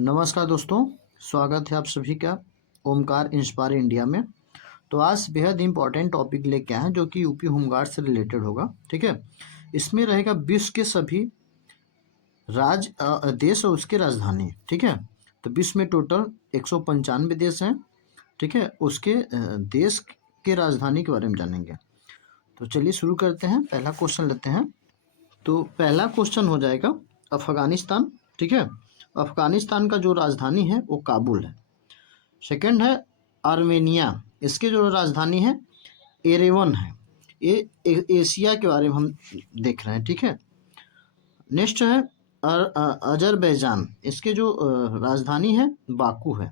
नमस्कार दोस्तों, स्वागत है आप सभी का ओमकार इंस्पायर इंडिया में। तो आज बेहद इंपॉर्टेंट टॉपिक लेके आए हैं जो कि यूपी होमगार्ड से रिलेटेड होगा। ठीक है, इसमें रहेगा विश्व के सभी देश और उसके राजधानी। ठीक है, तो विश्व में टोटल 195 देश हैं। ठीक है, उसके देश के राजधानी के बारे में जानेंगे। तो चलिए शुरू करते हैं, पहला क्वेश्चन लेते हैं। तो पहला क्वेश्चन हो जाएगा अफगानिस्तान। ठीक है, अफगानिस्तान का जो राजधानी है वो काबुल है। सेकंड है आर्मेनिया, इसके जो राजधानी है एरेवन है। ये एशिया के बारे में हम देख रहे हैं। ठीक है, नेक्स्ट है अजरबैजान, इसके जो राजधानी है बाकू है।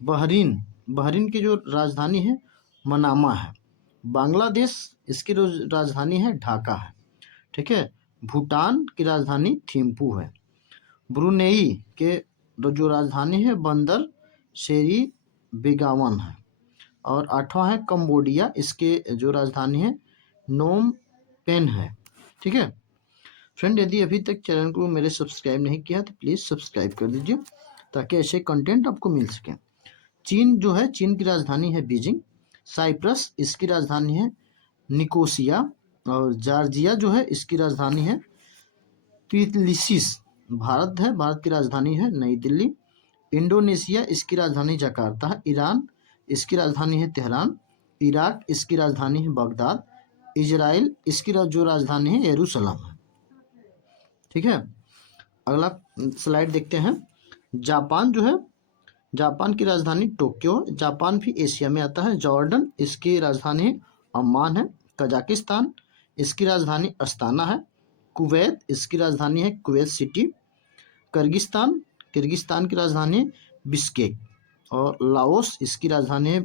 बहरीन, बहरीन की जो राजधानी है मनामा है। बांग्लादेश, इसकी जो राजधानी है ढाका है। ठीक है, भूटान की राजधानी थिम्पू है। ब्रुनेई के जो राजधानी है बंदर शेरी बेगावन है। और आठवां है कंबोडिया, इसके जो राजधानी है नोम पेन है। ठीक है फ्रेंड, यदि अभी तक चैनल को मेरे सब्सक्राइब नहीं किया तो प्लीज़ सब्सक्राइब कर दीजिए ताकि ऐसे कंटेंट आपको मिल सके। चीन जो है, चीन की राजधानी है बीजिंग। साइप्रस, इसकी राजधानी है निकोसिया। और जॉर्जिया जो है, इसकी राजधानी है ट्बिलिसी। भारत है, भारत की राजधानी है नई दिल्ली। इंडोनेशिया, इसकी राजधानी जकार्ता है। ईरान, इसकी राजधानी है तेहरान। इराक, इसकी राजधानी है बगदाद। इजराइल, इसकी जो राजधानी है यरूशलेम है। ठीक है, अगला स्लाइड देखते हैं। जापान जो है, जापान की राजधानी टोक्यो। जापान भी एशिया में आता है। जॉर्डन, इसकी राजधानी अम्मान है। कजाकिस्तान, इसकी राजधानी अस्ताना है। कुवैत, इसकी राजधानी है कुवैत सिटी। किर्गिस्तान, किर्गिस्तान की राजधानी बिश्केक। और लाओस, इसकी राजधानी है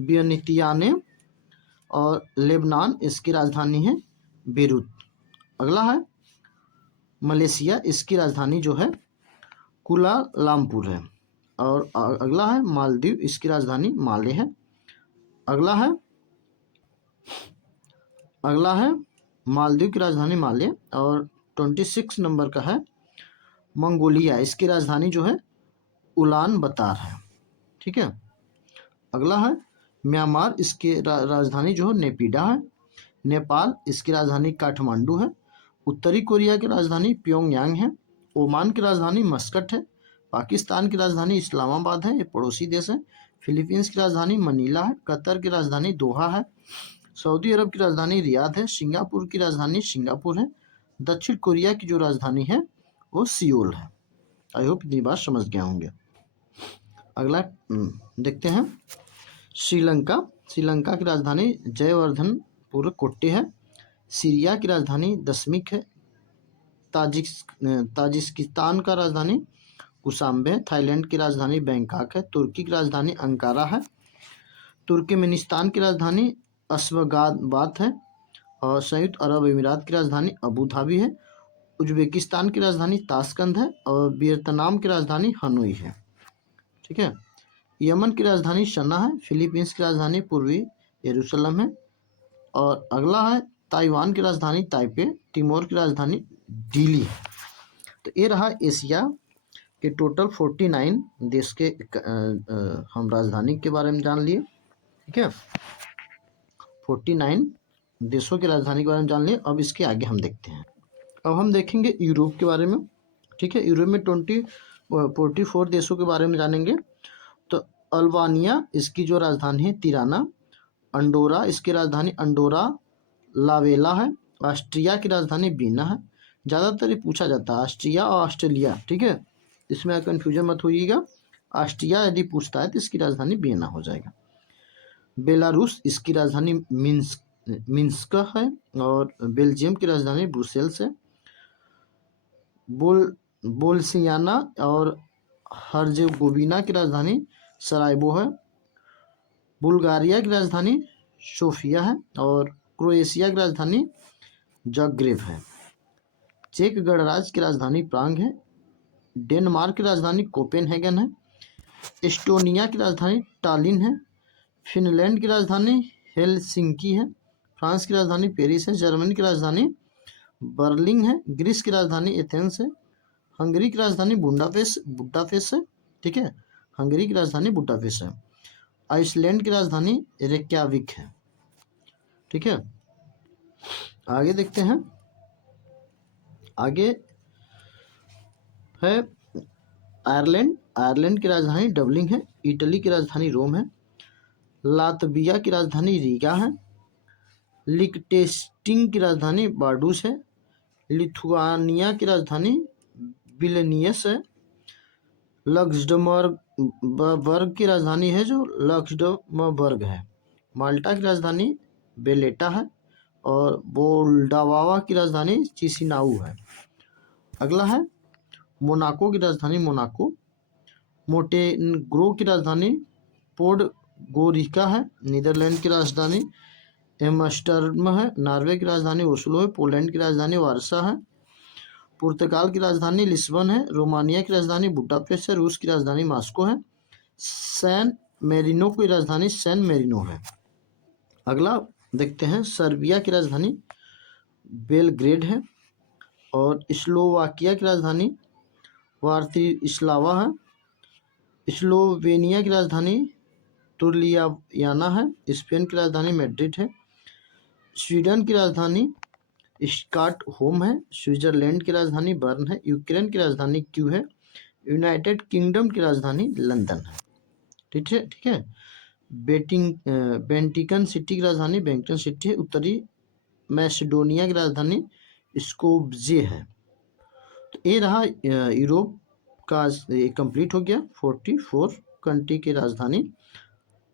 वियनतियाने। और लेबनान, इसकी राजधानी है बेरूत। अगला है मलेशिया, इसकी राजधानी जो है कुलालमपुर है। और अगला है मालदीव, इसकी राजधानी माले है। अगला है मालदीव की राजधानी माले। और 26 नंबर का है मंगोलिया, इसकी राजधानी जो है उलान बतार है। ठीक है, अगला है म्यांमार, इसकी राजधानी जो है नेपिडा है। नेपाल, इसकी राजधानी काठमांडू है। उत्तरी कोरिया की राजधानी प्योंगयांग है। ओमान की राजधानी मस्कट है। पाकिस्तान की राजधानी इस्लामाबाद है, ये पड़ोसी देश है। फिलीपींस की राजधानी मनीला है। कतर की राजधानी दोहा है। सऊदी अरब की राजधानी रियाद है। सिंगापुर की राजधानी सिंगापुर है। दक्षिण कोरिया की जो राजधानी है वो सियोल है। आई होप इतनी बात समझ गए होंगे। अगला देखते हैं श्रीलंका। श्रीलंका की राजधानी जयवर्धनपुर कोट्टे है। सीरिया की राजधानी दशमिक है। ताजिकिस्तान का राजधानी कुसाम्बे है। थाईलैंड की राजधानी बैंकॉक है। तुर्की की राजधानी अंकारा है। तुर्कमेनिस्तान की राजधानी अश्वगाबाद है। और संयुक्त अरब अमीरात की राजधानी अबू धाबी है। उज्बेकिस्तान की राजधानी ताशकंद है। और वियतनाम की राजधानी हनोई है। ठीक है, यमन की राजधानी सना है। फिलीपींस की राजधानी पूर्वी यरूशलेम है। और अगला है ताइवान की राजधानी ताइपे। तिमोर की राजधानी दिल्ली है। तो ये रहा एशिया के टोटल 49 देश के हम राजधानी के बारे में जान लिए। ठीक है, 49 देशों की राजधानी के बारे में जान लिए। अब इसके आगे हम देखते हैं। अब हम देखेंगे यूरोप के बारे में। ठीक है, यूरोप में 44 देशों के बारे में जानेंगे। तो अल्बानिया, इसकी जो राजधानी है तिराना। अंडोरा, इसकी राजधानी अंडोरा लावेला है। ऑस्ट्रिया की राजधानी बीना है। ज़्यादातर ये पूछा जाता है ऑस्ट्रिया और ऑस्ट्रेलिया। ठीक है, इसमें कन्फ्यूजन मत होइएगा। ऑस्ट्रिया यदि पूछता है तो इसकी राजधानी वियना हो जाएगा। बेलारूस, इसकी राजधानी मिन्स्क है। और बेल्जियम की राजधानी ब्रुसेल्स है। बोल्सियाना और हर्जेगोविना की राजधानी सरायबो है। बुल्गारिया की राजधानी सोफिया है। और क्रोएशिया की राजधानी जाग्रेब है। चेक गणराज्य की राजधानी प्राग है। डेनमार्क की राजधानी कोपेनहेगन है। एस्टोनिया की राजधानी टालिन है। फिनलैंड की राजधानी हेलसिंकी है। फ्रांस की राजधानी पेरिस है। जर्मनी की राजधानी बर्लिन है। ग्रीस की राजधानी एथेंस है। हंगरी की राजधानी बुडापेस्ट है, ठीक है, हंगरी की राजधानी बुडापेस्ट है। आइसलैंड की राजधानी रेक्याविक है, ठीक है। आगे देखते हैं, आगे है आयरलैंड की राजधानी डबलिन है। इटली की राजधानी रोम है। लातविया की राजधानी रीगा है। लिक्टेस्टिंग की राजधानी बार्डूस है। लिथुआनिया की राजधानी विल्नियस है। लक्समबर्ग की राजधानी है जो लक्समबर्ग है। माल्टा की राजधानी बेलेटा है और मोल्डोवा की राजधानी चिसिनाउ है। अगला है मोनाको की राजधानी मोनाको। मोटेनेग्रो की राजधानी पोडगोरिका है। नीदरलैंड की राजधानी एम्स्टर्डम है। नॉर्वे की राजधानी ओस्लो है। पोलैंड की राजधानी वारसा है। पुर्तगाल की राजधानी लिस्बन है। रोमानिया की राजधानी बुडापेस्ट है। रूस की राजधानी मॉस्को है। सैन मेरिनो की राजधानी सैन मेरिनो है। अगला देखते हैं, सर्बिया की राजधानी बेलग्रेड है और स्लोवाकिया की राजधानी वार्तिस्लावा है। स्लोवेनिया की राजधानी तुर्लियाना है। स्पेन की राजधानी मैड्रिड है। स्वीडन की राजधानी स्टॉकहोम है। स्विट्जरलैंड की राजधानी बर्न है। यूक्रेन की राजधानी क्यू है। यूनाइटेड किंगडम की राजधानी लंदन है, ठीक है। वेटिकन सिटी की राजधानी वेटिकन सिटी है। उत्तरी मैसेडोनिया की राजधानी स्कोप्जे है। तो ये रहा यूरोप का, कंप्लीट हो गया 44 कंट्री की राजधानी,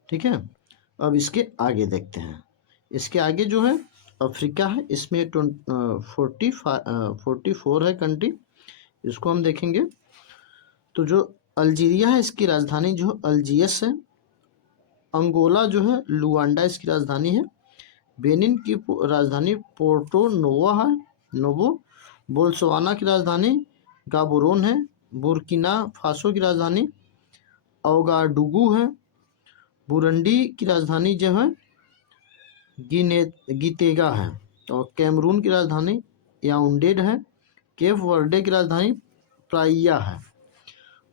ठीक है। अब इसके आगे देखते हैं, इसके आगे जो है अफ्रीका है, इसमें 44 है कंट्री, इसको हम देखेंगे। तो जो अल्जीरिया है इसकी राजधानी जो अल्जियस है। अंगोला जो है लुआंडा इसकी राजधानी है। बेनिन की राजधानी पोर्टो नोवो है, नोवो। बोल्सवाना की राजधानी गाबोरोन है। बुर्किना फासो की राजधानी औगाडुगु है। बुरुंडी की राजधानी जो है गीतेगा है और कैमरून की राजधानी याउंडे है। केप वर्डे की राजधानी प्राइया है।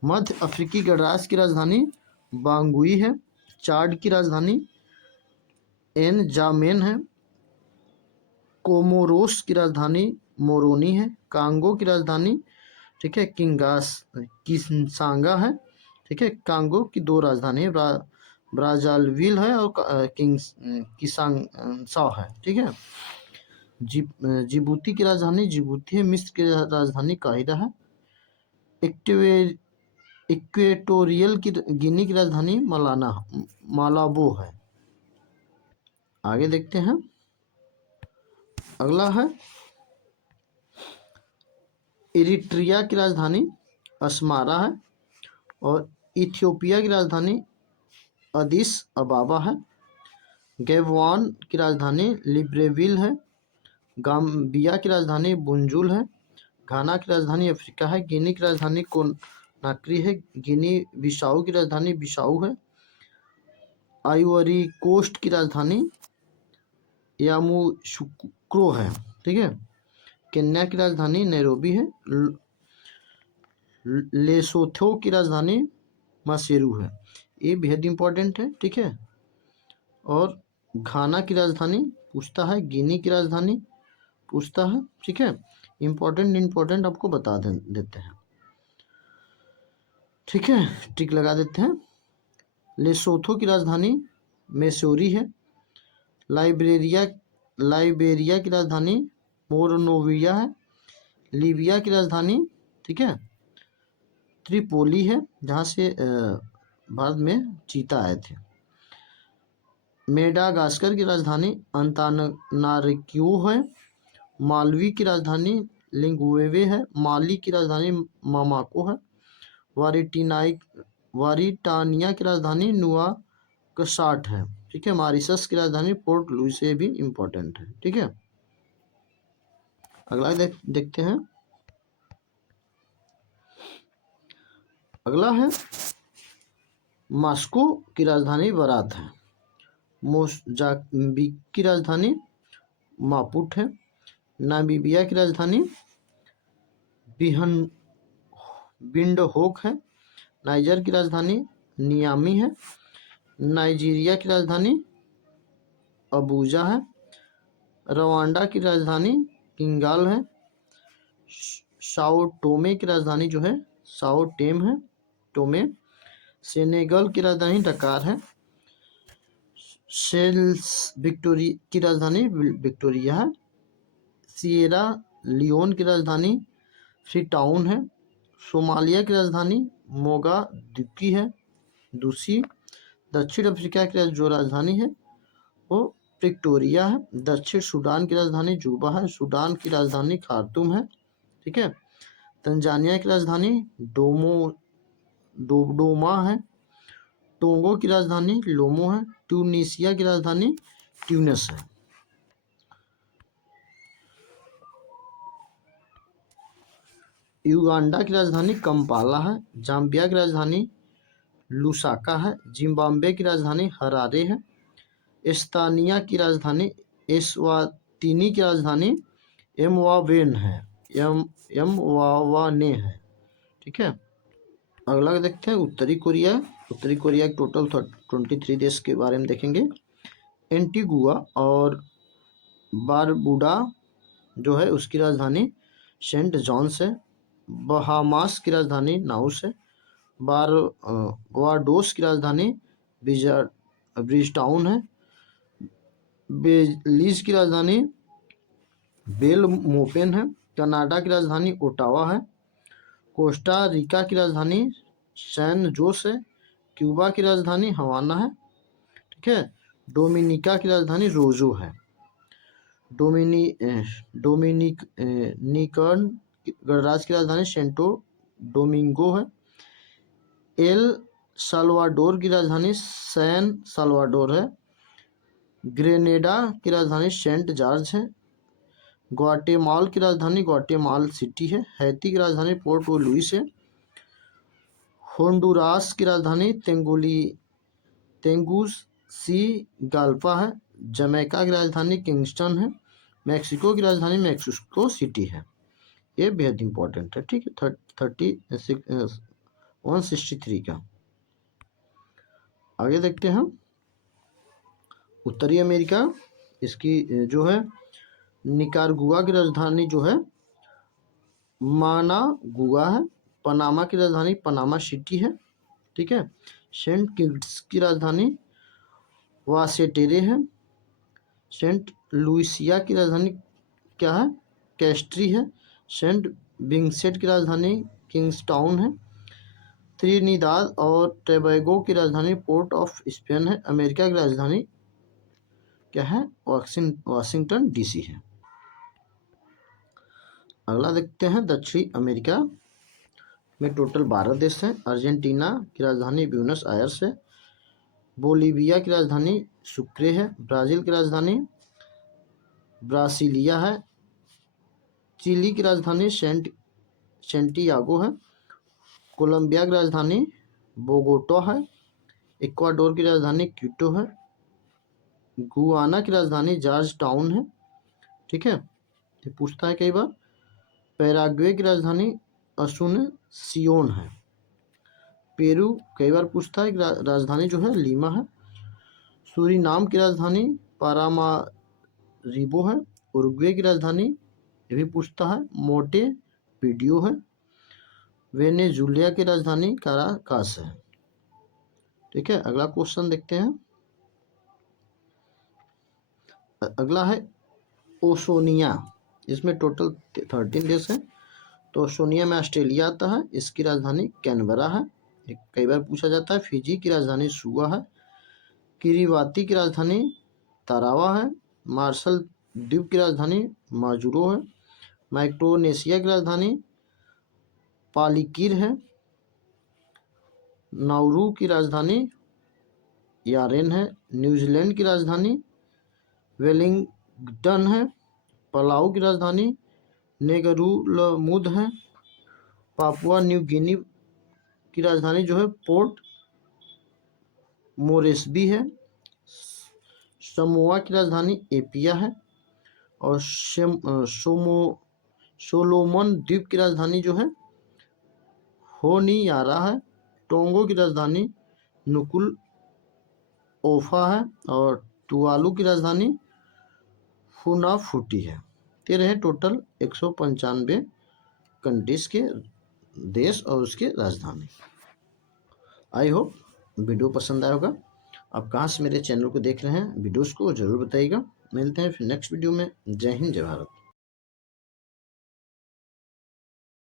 मध्य अफ्रीकी गणराज्य की राजधानी बांगुई है। चाड की राजधानी एनजामेन है। कोमोरोस की राजधानी मोरोनी है। कांगो की राजधानी, ठीक है, किंसांगा है, ठीक है। कांगो की दो राजधानी है, ब्राज़ाविल है और किसांसाओ है, ठीक है। जिबूती की राजधानी जिबूती है। मिस्र की राजधानी काहिरा है। इक्वेटोरियल की गिनी की राजधानी मालाबो है। आगे देखते हैं, अगला है इरिट्रिया की राजधानी अस्मारा है और इथियोपिया की राजधानी अदिस अबाबा है। गैबोन की राजधानी लिब्रेविल है। गाम्बिया की राजधानी बुंजुल है। घाना की राजधानी अफ्रीका है। गिनी की राजधानी कोनाक्री है। गिनी बिसाऊ की राजधानी बिसाऊ है। आइवरी कोस्ट की राजधानी यामूशुक्रो है, ठीक है। केन्या की राजधानी नैरोबी है। लेसोथो की राजधानी मासेरू है, ये बेहद इंपॉर्टेंट है, ठीक है। और घाना की राजधानी पूछता है, गिनी की राजधानी पूछता है, ठीक है। इंपॉर्टेंट आपको बता देते हैं, ठीक है, टिक लगा देते हैं। लेसोथो की राजधानी मैसूरी है। लाइबेरिया की राजधानी मोरनोविया है। लीबिया की राजधानी, ठीक है, त्रिपोली है, जहाँ से भारत में चीता आए थे। मेडागास्कर की राजधानी अंतानारिक्यू है। मालवी की राजधानी लिंगुवे है। माली की राजधानी मामाको है। वारिटानिया की राजधानी नुआकसाट है, ठीक है। मॉरिशस की राजधानी पोर्ट लुइस, ये भी इम्पोर्टेंट है, ठीक है। अगला देखते हैं, अगला है मॉस्को की राजधानी बरात है। मोजाम्बिक की राजधानी मापुट है। नामीबिया की राजधानी विंडहोक है। नाइजर की राजधानी नियामी है। नाइजीरिया की राजधानी अबूजा है। रवांडा की राजधानी किंगाल है। साओ टोमे की राजधानी जो है साओ टेम है, टोमे। सेनेगल की राजधानी डकार है। सेल्स विक्टोरी की राजधानी विक्टोरिया है। सिएरा लियोन की राजधानी फ्रीटाउन है। सोमालिया की राजधानी मोगादिकी है, दूसरी। दक्षिण अफ्रीका की जो राजधानी है वो प्रिटोरिया है। दक्षिण सूडान की राजधानी जूबा है। सूडान की राजधानी खार्तूम है, ठीक है। तंजानिया की राजधानी डोडोमा है। टोंगो की राजधानी लोमो है। ट्यूनीसिया की राजधानी ट्यूनिस है। युगांडा की राजधानी कंपाला है। जाम्बिया की राजधानी लुसाका है। जिम्बाब्वे की राजधानी हरारे है। एस्तानिया की राजधानी एस्वातिनी की राजधानी एमवावेन है, एमवावाने है, ठीक है। अगला देखते हैं उत्तरी कोरिया। उत्तरी कोरिया के टोटल 23 देश के बारे में देखेंगे। एंटीगुआ और बारबुडा जो है उसकी राजधानी सेंट जॉन्स है। बहामास की राजधानी नाउस है। बारबाडोस की राजधानी ब्रिजटाउन है। बेलीज की राजधानी बेलमोपेन है। कनाडा की राजधानी ओटावा है। कोस्टा रिका की राजधानी सैन जोस है। क्यूबा की राजधानी हवाना है, ठीक है। डोमिनिका की राजधानी रोजो है। डोमिनिकन गणराज्य की राजधानी सेंटो डोमिंगो है। एल साल्वाडोर की राजधानी सैन साल्वाडोर है। ग्रेनेडा की राजधानी सेंट जॉर्ज है। ग्वाटेमाल की राजधानी ग्वाटेमाल सिटी है। हैती की राजधानी पोर्ट लुइस है। होंडुरास की राजधानी तेंगुसीगाल्पा है। जमैका की राजधानी किंगस्टन है। मैक्सिको की राजधानी मैक्सिको सिटी है। ये बेहद इंपॉर्टेंट है, ठीक है। 163 का। आगे देखते हैं उत्तरी अमेरिका। इसकी जो है निकारागुआ की राजधानी जो है मानागुआ है। पनामा की राजधानी पनामा सिटी है, ठीक है। सेंट किट्स की राजधानी वासेटेरे है। सेंट लुइसिया की राजधानी क्या है, कैस्ट्री है। सेंट विंसेंट की राजधानी किंग्सटाउन है। त्रिनिदाद और टोबैगो की राजधानी पोर्ट ऑफ स्पेन है। अमेरिका की राजधानी क्या है, वाशिंगटन डीसी है। अगला देखते हैं दक्षिण अमेरिका में टोटल 12 देश हैं। अर्जेंटीना की राजधानी ब्यूनस आयर्स है। बोलीविया की राजधानी सुक्रे है। ब्राज़ील की राजधानी ब्रासिलिया है। चिली की राजधानी सेंटियागो है। कोलंबिया की राजधानी बोगोटा है। इक्वाडोर की राजधानी क्यूटो है। गुआना की राजधानी जॉर्ज टाउन है, ठीक है। ये पूछता है कई बार। पैराग्वे की राजधानी असुनसियोन है। पेरू कई बार पूछता है, राजधानी जो है लीमा है। सूरीनाम की राजधानी पारामारिबो है। उरुग्वे की राजधानी ये भी पूछता है मोंटेविडियो है। वेनेजुएला की राजधानी काराकास है, ठीक है। अगला क्वेश्चन देखते हैं। अगला है ओशोनिया। इसमें टोटल 13 देश हैं। तो ओशोनिया में ऑस्ट्रेलिया आता है। इसकी राजधानी कैनबरा है, कई बार पूछा जाता है। फिजी की राजधानी सुआ है। किरीबाती की राजधानी तारावा है। मार्शल द्वीप की राजधानी माजुरो है। माइक्रोनेशिया की राजधानी पालिकिर है। नाउरू की राजधानी यारेन है। न्यूजीलैंड की राजधानी वेलिंगटन है। पलाऊ की राजधानी नेगरुलमुद है। पापुआ न्यू गिनी की राजधानी जो है पोर्ट मोरेस्बी है। समोआ की राजधानी एपिया है। और सोलोमन द्वीप की राजधानी जो है होनियारा है। टोंगो की राजधानी नुकुल ओफा है और तुवालू की राजधानी फुनाफुटी है। ये रहे टोटल 195 कंट्रीज के देश और उसके राजधानी। आई होप वीडियो पसंद आया होगा। आप कहाँ से मेरे चैनल को देख रहे हैं, वीडियोस को जरूर बताइएगा। मिलते हैं फिर नेक्स्ट वीडियो में। जय हिंद, जय भारत।